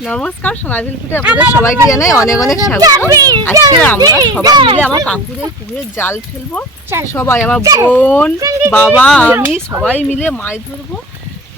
নমস্কার সোনাবিল ফুটে আপনাদের সবাইকে জানাই অনেক অনেক স্বাগত। আজকে আমরা সবাই মিলে আমার কাকুদের পুকুরে জাল ফেলব। সবাই, আমার বোন, বাবা, আমি সবাই মিলে মাছ ধরবো।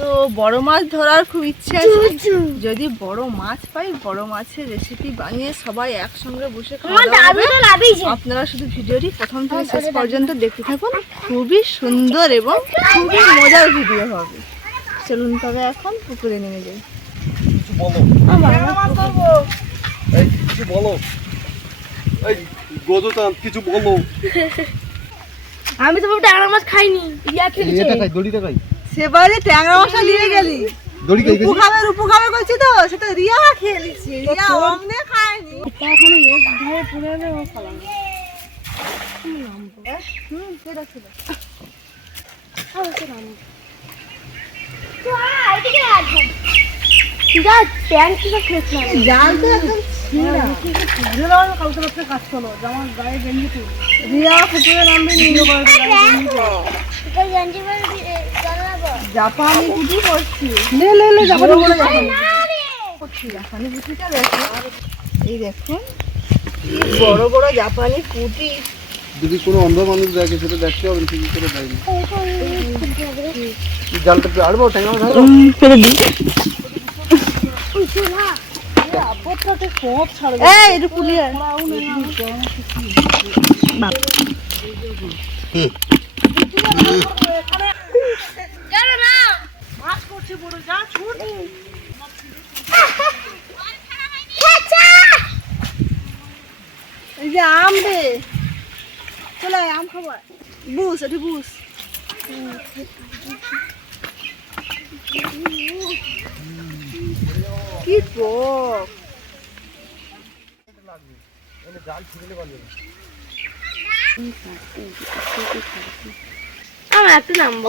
তো বড় মাছ ধরার খুব ইচ্ছে আছে। যদি বড় মাছ পাই বড় মাছের রেসিপি বানিয়ে সবাই একসঙ্গে বসে আপনারা শুধু ভিডিওটি প্রথম থেকে শেষ পর্যন্ত দেখতে থাকুন। খুবই সুন্দর এবং খুবই মজার ভিডিও হবে। চলুন তবে এখন পুকুরে নেমে যাই। কিছু বলো। কিছু বলো। এই গজতান কিছু বলো। আমি তো বাবু টাকা মাছ খাইনি। ইয়া খেলেছে এটা খাই দড়িটা খাই। সেবারে ট্যাংরা মশলা নিয়ে গেলি। দড়ি খাই রূপু খাবে রূপু খাবে করছি তো সেটা রিয়া খেয়ে নিচ্ছি রিয়া অমনে খায়নি। এখন এক ধরে পুরো ও খালাম হুম সেটা ছিল। যা প্যান্ট কি খেয়েছিলাম জাল তো একদম ছিঁড়া। কালকে রাত্রে কাজ করো যেমন গায়ে গেঞ্জি রিয়া পুকুরে নামবে নিয়ে জাপানি পুঁটি করছি লে লে লে জাপানি করছি জাপানি পুঁটিটা দেখো এই দেখুন কি বড় বড় জাপানি পুঁটি যদি কোনো অন্ধ মানুষ দেখে সেটা দেখতে হবে ঠিক করে দেয়নি জালটা আড়বো মাছ আড়বো ফেলে দিই সব ছাড়বে এই একটু পুলিয়ে মাছ করছে বড় যা ছুট এই যে আম রে চলে আয়, আম খাব বুস এটি বুস কি টক আমার একটা নামবো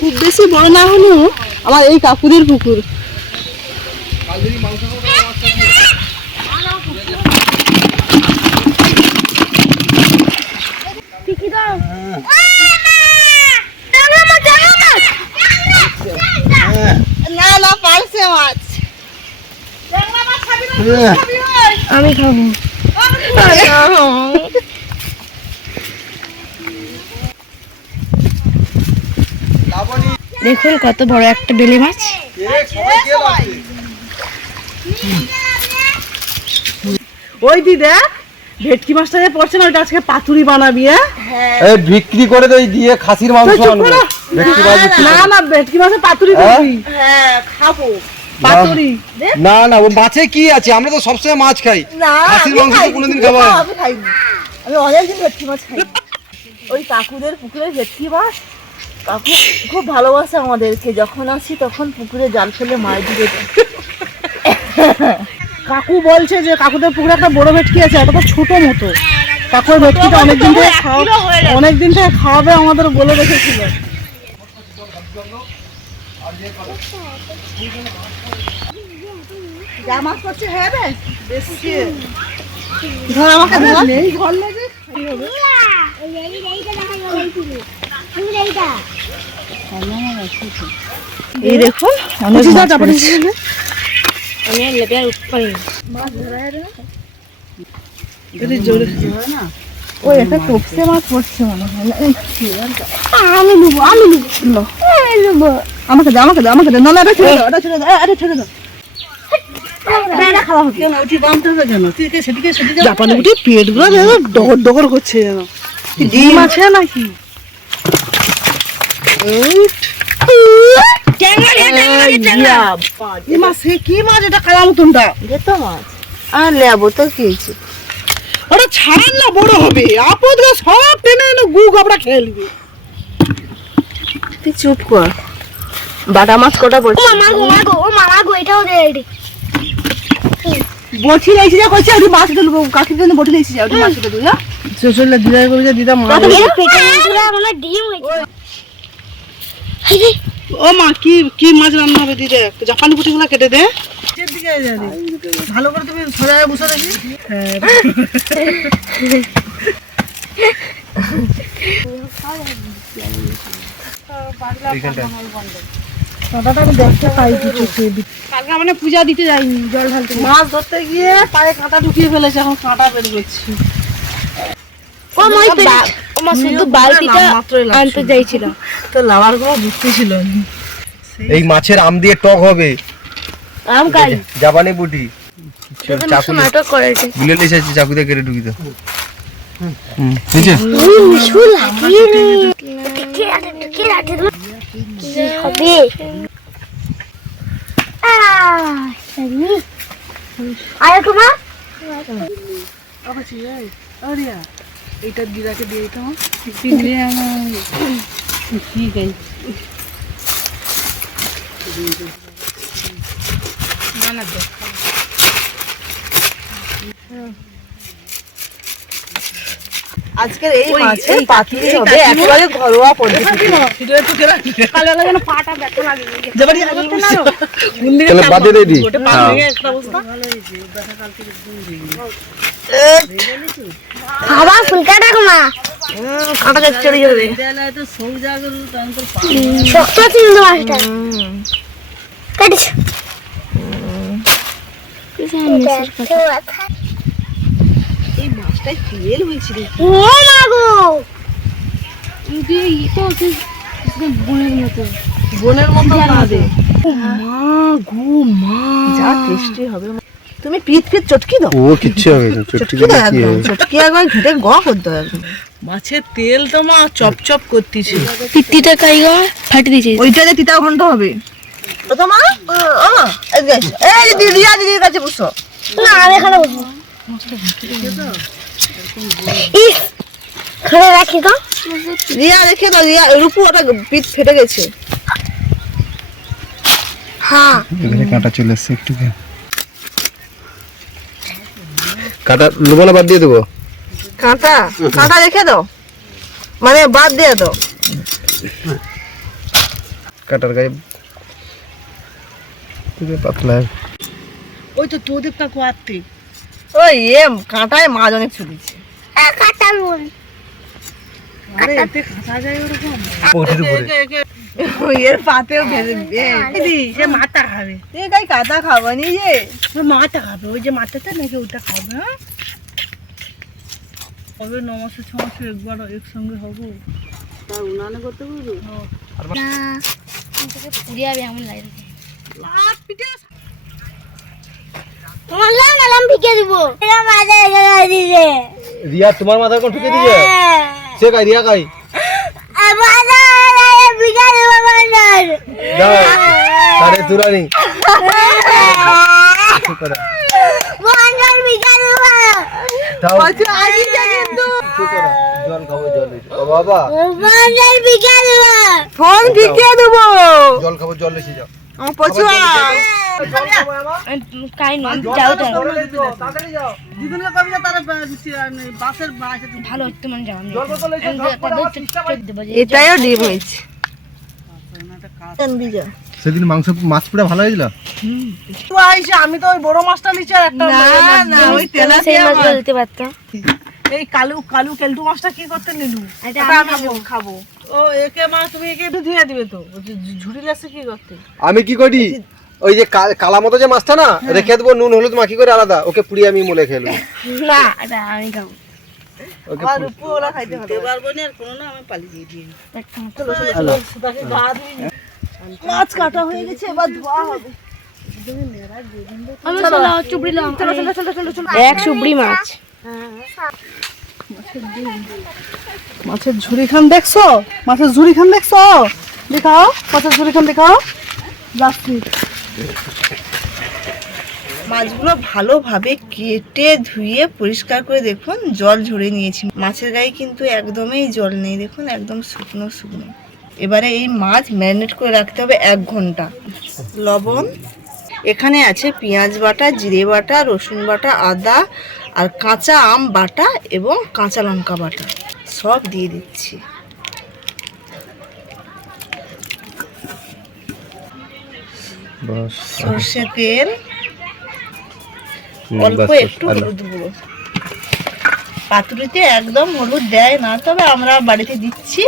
খুব বেশি বড় না হলেও আমার এই কাকুদের পুকুর। না না পারছে মাছ। আমি খাব। দেখুন কত বড় একটা বেলে মাছ। সবাই কে লাগছে ওই দি দেখ ভেটকি মাছটা যে পড়ছে না ওইটা আজকে পাতুরি বানাবি হ্যাঁ? এই বিক্রি করে দেই দিয়ে খাসির মাংস আনব। ভেটকি মাছ না না ভেটকি মাছের পাতুরি হ্যাঁ? করবি। হ্যাঁ খাব। পাতুরি। না না ও মাছে কি আছে? আমরা তো সবসময় মাছ খাই। না খাসির মাংস তো কোনোদিন খাব না। আমি খাইনি। আমি অনেকদিন ভেটকি মাছ খাই ওই কাকুদের পুকুরে ভেটকি মাছ কাকু খুব ভালোবাসে আমাদেরকে যখন আসি তখন পুকুরে জাল ফেলে মাছ ধরে কাকু বলছে যে কাকুদের পুকুরে একটা বড় ভেটকি আছে তো ছোট মতো। কাকুর ভেটকিটা অনেকদিন থেকে খাওয়া অনেকদিন থেকে খাওয়াবে আমাদের বলে রেখেছিল। যা করছে হ্যাঁ বেশি। ধর আমাকে ধর। নেই ঘর লেগে। এই দেখুন অনেক মাছ পড়েছে। আর আর ওই একটা টপসে মাছ পড়ছে মনে হয়। আর। আমি নেব আমি নেব। নেব। আমাকে দে আমাকে দে আমাকে দে। না না এটা ছেড়ে দাও এটা ছেড়ে দাও এটা ছেড়ে দাও। জাপানি পেটগুলো যেন ডগর ডগর করছে যেন। ডিম আছে নাকি? কি মাছ সে কি মাছ এটা কালা মতনটা? এটা মাছ। আর লেবো তো কি হয়েছে? ওটা ছাড়ান না বড় হবে। সব টেনে এনে গু খেয়ে নিবি। তুই চুপ কর। বাটা মাছ কটা মামা গো মামা গো ও মামা গো এটাও দে বটি লেগেছে যা করছে ওটি মাছ তুলবো কাকির জন্য বটি লেগেছে যা ওটি মাছ তুলে তুই চলে দিদাই যে দিদা মা মানে ডিম হয়েছে। ও মা কি কি মাছ রান্না হবে দিদে? জাপানি পুঁটিগুলো কেটে দে। দিকে জানি ভালো করে তুমি সোজা বসে দেখি কালকে মানে পূজা দিতে যাইনি জল ঢালতে। মাছ ধরতে গিয়ে পায়ে কাঁটা ঢুকিয়ে ফেলেছে এখন কাঁটা বের করছি। ও মই ও মা শুধু বালতিটা আনতে চাইছিল তো লাভার কোনো বুঝতে ছিল এই মাছের আম দিয়ে টক হবে আম খাই জাপানি বুটি চাকু নাটক করেছে গুলে লিখে চাকু দিয়ে কেটে ঢুকি দাও মিশু লাগিয়ে রে কে আছে কে আছে কি হবে আহ সামি আয় তোমার আরিয়া এইটা দিদাকে দিয়ে দিতাম পিঁড়ে আমার ঠিক আছে। আজকের এই মাছের পাতুরি হবে। একেবারে ঘরোয়া পদ্ধতি কালো লাগে না পাটা ব্যথা লাগে। জবাড়ি তাহলে বাদে দিয়ে দিই একটা অবস্থা। খাবা ফুলকা দেখো মা। কাঁটা যাচ্ছে চলে যাবে শক্ত ছিল তো মাছটা। কাটিস। ও মা গো! বোনের মতো। না দে যা টেস্টি হবে তুমি পিট পিট চটকি দাও। ও কিচ্ছু হবে না চটকি চটকি দাও একদম চটকি একবার ঘেটে গ করতে হবে মাছের তেল তো মা চপ চপ করতেছে। পিত্তিটা খাই গো? ফাটি দিয়েছে। ওইটা যে তিতা ঘন্ট হবে। তো মা ও এই দিদি রিয়া দিদির কাছে বসো। না আমি এখানে বসবো। খানে রাখি তো রিয়া রেখে দাও রিয়া রূপু ওটা পিঠ ফেটে গেছে। হ্যাঁ। কাঁটা চলে এসছে একটু কাঁটা লোবালা বাদ দিয়ে দেবো? কাঁটা কাঁটা রেখে দাও। মানে বাদ দিয়ে দাও। কাঁটার গায়ে পাতলা। ওই তো তোদের কাকু আত্মে। ওই এম কাঁটায় মাছ অনেক ছুটিছে। কাটার বোন আরে এতে খাতা যায় ওরকম? পটির উপরে ওই এর পাতেও ভেজে মাথা খাবে। তুই তাই কাঁটা খাব নি যে। মাথা খাবে ওই যে মাথাটা নাকি ওটা খাবে হ্যাঁ? কবে ন মাসে ছ মাসে একবার একসঙ্গে হব? তার উনানে করতে পারব পুড়ে যাবে এমন লাগে। দিব। রিয়া তোমার কোন ঠুকে দিছে? সে কাই রিয়া আরে করো। জল খাব জল এসে। ও বাবা। মাঝে ভিকে দিব। ফোন ঢিকে দেবো। জল খাব জল এসে যাও। পছুয়া সেদিন মাংস, মাছ পুরো ভালো হয়েছিল? আমি তো ওই বড় মাছটা নিচে একটা এই কালু কালু কেলটু মাছটা কি করতে নিলু খাব ও একে মাছ তুমি একে ধুয়ে দিবে তো ঝুড়ি লাগছে কি করতে আমি কি করি? ওই যে কালা মতো যে মাছটা না রেখে দেবো নুন হলুদ মাখি করে আলাদা। ওকে পুড়িয়ে আমি মলে নেব। না আমি খাব। মাছ। কাটা হয়ে গেছে এবার ধোয়া হবে। আমি চলো চুবড়ি লাও চলো চলো চলো চলো চলো। এক মাছ। মাছের ঝুড়ি খান দেখছ? মাছের ঝুড়ি খান দেখছ? দেখাও মাছের ঝুড়ি খান দেখাও। যাচ্ছি। মাছগুলো ভালোভাবে কেটে ধুয়ে পরিষ্কার করে দেখুন, জল ঝরে নিয়েছি। মাছের গায়ে কিন্তু একদমই জল নেই, দেখুন, একদম শুকনো শুকনো। এবারে এই মাছ ম্যারিনেট করে রাখতে হবে এক ঘণ্টা। লবণ, এখানে আছে পেঁয়াজ বাটা, জিরে বাটা, রসুন বাটা, আদা, আর কাঁচা আম বাটা এবং কাঁচা লঙ্কা বাটা। সব দিয়ে দিচ্ছি। সর্ষে তেল অল্প একটু হলুদ গুঁড়ো। পাতুরিতে একদম হলুদ দেয় না তবে আমরা বাড়িতে দিচ্ছি।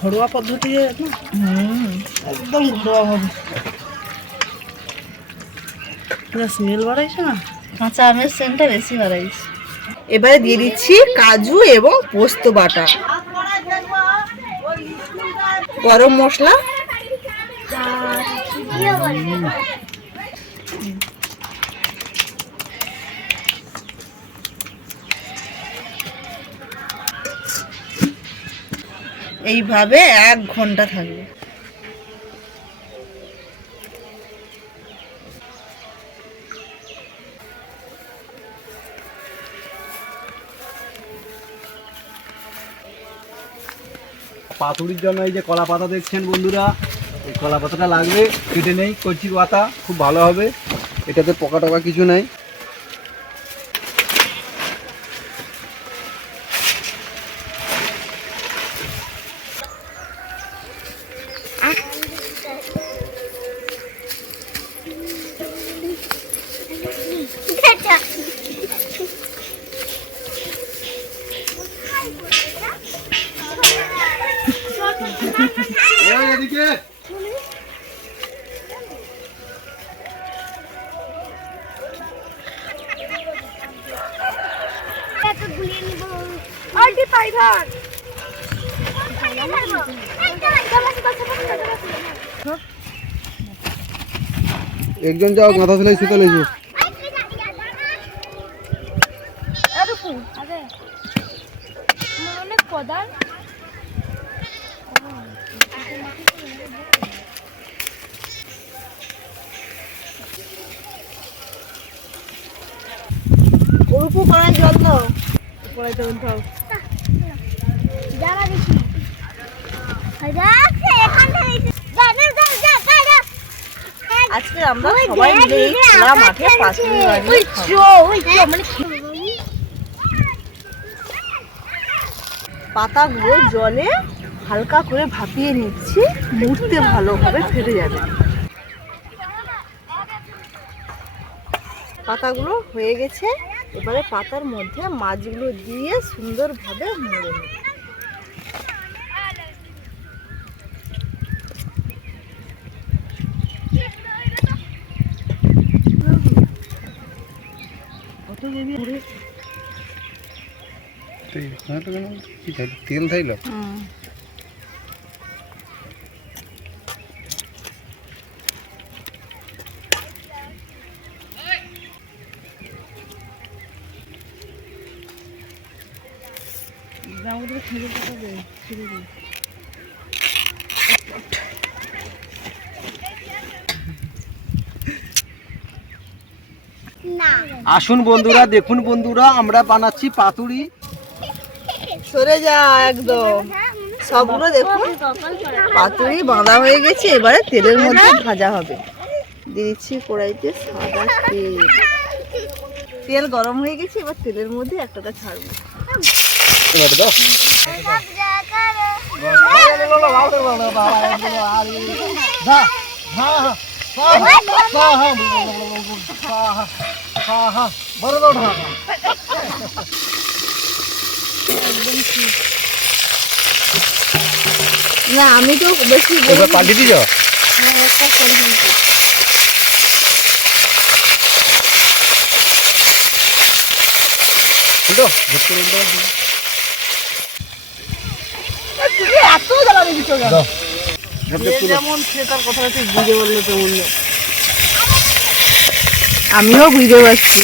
ঘরোয়া পদ্ধতি একদম ঘরোয়া ভাবে। স্মেল বাড়াইছে না? কাঁচা আমের সেন্টটা বেশি বাড়াইছে। এবারে দিয়ে দিচ্ছি কাজু এবং পোস্ত বাটা। গরম মশলা এইভাবে এক ঘণ্টা থাকবে। পাতুরির জন্য এই যে কলা পাতা দেখছেন বন্ধুরা। কলা পাতাটা লাগবে কেটে নেই কচির পাতা, খুব ভালো হবে। এটাতে পকা টকা কিছু নেই। একজন যাও মাথা সেলাই সুতো লেগো অনেক কদাল। অল্প কড়াইতে বলতে যারা দেখি যাচ্ছে এখানটা দেখি যা যা যা যা যা যা আজকে আমরা সবাই মিলে এই খোলা মাঠে মানে পাতাগুলো জলে হালকা করে ভাপিয়ে নিচ্ছি মুড়তে ভালোভাবে ফেটে যাবে। পাতাগুলো হয়ে গেছে এবারে পাতার মধ্যে মাছগুলো দিয়ে সুন্দরভাবে মুড়ে তেল থাইল আসুন বন্ধুরা দেখুন বন্ধুরা আমরা বানাচ্ছি পাতুরি। সরে যা একদম সবগুলো দেখুন পাতুরি বাঁধা হয়ে গেছে এবারে তেলের মধ্যে ভাজা হবে দিয়েছি কড়াইতে সাদা তেল তেল গরম হয়ে গেছে এবার তেলের মধ্যে একটাটা ছাড়বো না আমি তো বেশি এবার পাল্টে দিয়ে যাও দাও। এত জ্বালা দিচ্ছ যেমন সে তার ঠিক বুঝে বলল তেমন না। আমিও বুঝতে পারছি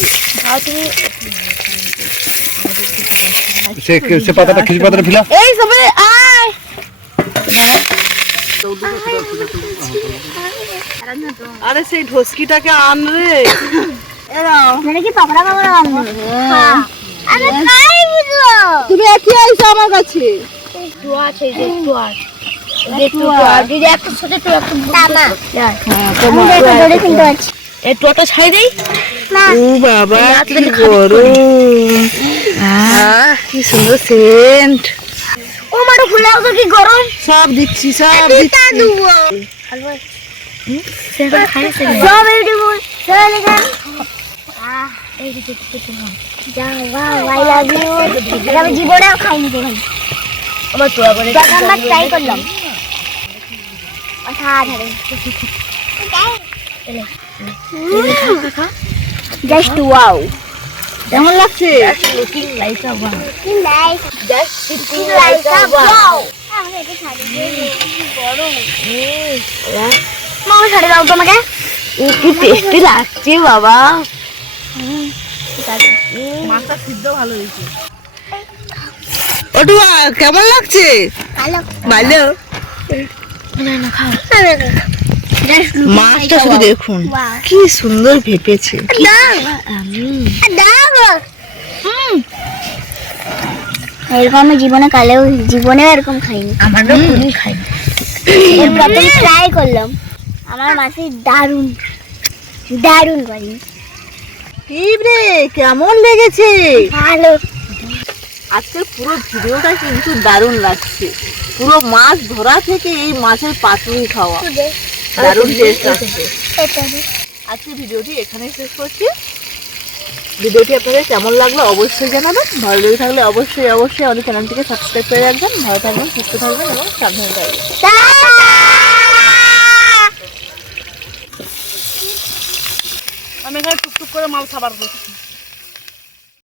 সে সে পাতাটা খিচুড়ি পাতাটা ফিলা। এই সবে আয়। আরে সেই ঢসকিটাকে আন রে। মানে কি পাকড়া পাকড়া বানাবো হ্যাঁ। খাই বুঝলো। তুমি একই আইছো আমার কাছে। একটু আছে যে একটু আছে টোটা ছাই দেই। ও বাবা কি গরম। কি সুন্দর সেন্ট ও মারো ফুলে তো কি গরম? সব দিচ্ছি সব দিতা দুবো সব বিউটিফুল চলে গেল আহ এই যে দেখতে যা ওয়াও আই লাভ ইউ এটা আমি জীবনেও খাইনি আমার তোয়া ট্রাই করলাম। অসাধারণ। জাস্ট ওয়াও কেমন লাগছে? মামা শাড়ি দাও তোমাকে। কি টেস্টি লাগছে বাবা। মাছটা সিদ্ধ ভালো হয়েছে। ওটুয়া কেমন লাগছে? ভালো। ভালো। না না খাও। জাস্ট মাছটা শুধু দেখুন। কি সুন্দর ভেপেছে। এরকম আমি জীবনে কালেও জীবনে এরকম খাইনি। আমার না খাইনি। প্রথম ট্রাই করলাম। আমার মাসি দারুণ দারুণ করি। রে কেমন লেগেছে? ভালো। আজকের পুরো ভিডিওটা কিন্তু দারুণ লাগছে। পুরো মাছ ধরা থেকে এই মাছের পাতুরি খাওয়া। দারুণ টেস্ট লাগছে আজকের ভিডিওটি এখানেই শেষ করছি। ভিডিওটি আপনাদের কেমন লাগল অবশ্যই জানাবেন। ভালো লেগে থাকলে অবশ্যই অবশ্যই আমাদের চ্যানেলটিকে সাবস্ক্রাইব করে রাখবেন। ভালো থাকবেন সুস্থ থাকবেন এবং সাবধানে থাকবেন। আমি এখানে টুকটুক করে মাল খাবার করছি।